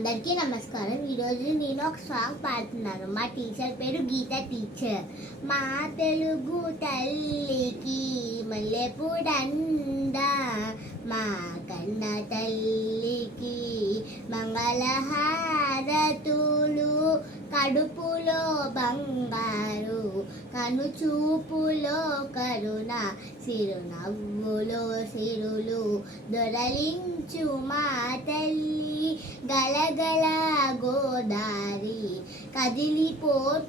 అందరికీ నమస్కారం. ఈరోజు నేను ఒక సాంగ్ పాడుతున్నాను. మా టీచర్ పేరు గీత టీచర్. మా తెలుగు తల్లికి మల్లెపూడండ, మా కన్న తల్లికి మంగళహారతులు, కడుపులో బంగారు, కనుచూపులో కరుణ, సిరునవ్వులో సిరులు దొరలించు మా తల్లి. గలగల గోదారి కదిలిపోతుంటేను,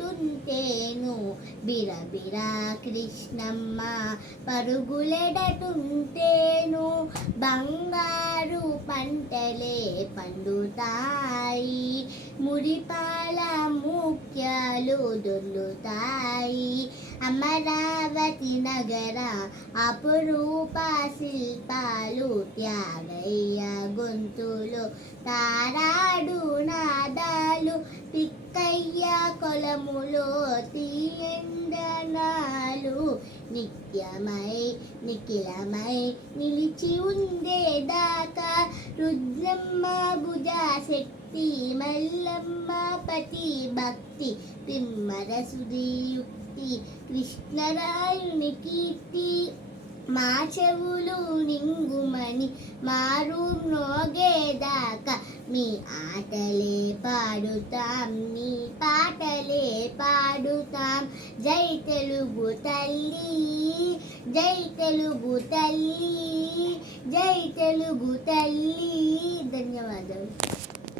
బిరబిరా కృష్ణమ్మ పరుగులెడటుంటేను, బంగారు పంటలే పండుతాయి, మురిపాల ముఖ్యాలు దొల్లుతాయి. అమరావతి నగర అపురూప శిల్పాలు, త్యాగయ్య గొంతులు తారాడు నాదాలు, తిక్కయ్య కొలములో తీయందనాలు, నిత్యమై నిఖిలమై నిలిచి ఉండేదాకా రుద్రమ్మ భుజాశక్తి, మల్లమ్మ పతి భక్తి, తిమ్మర సుధియుక్తి, కృష్ణరాయుని కీర్తి. మా చెవులు నింగుమని మారు మ్రోగేదాకా మీ ఆటలే పాడుతాం, నీ పాటలే పాడుతాం. జై తెలుగు తల్లి, జై తెలుగు తల్లి, జై తెలుగు తల్లి. ధన్యవాదాలు.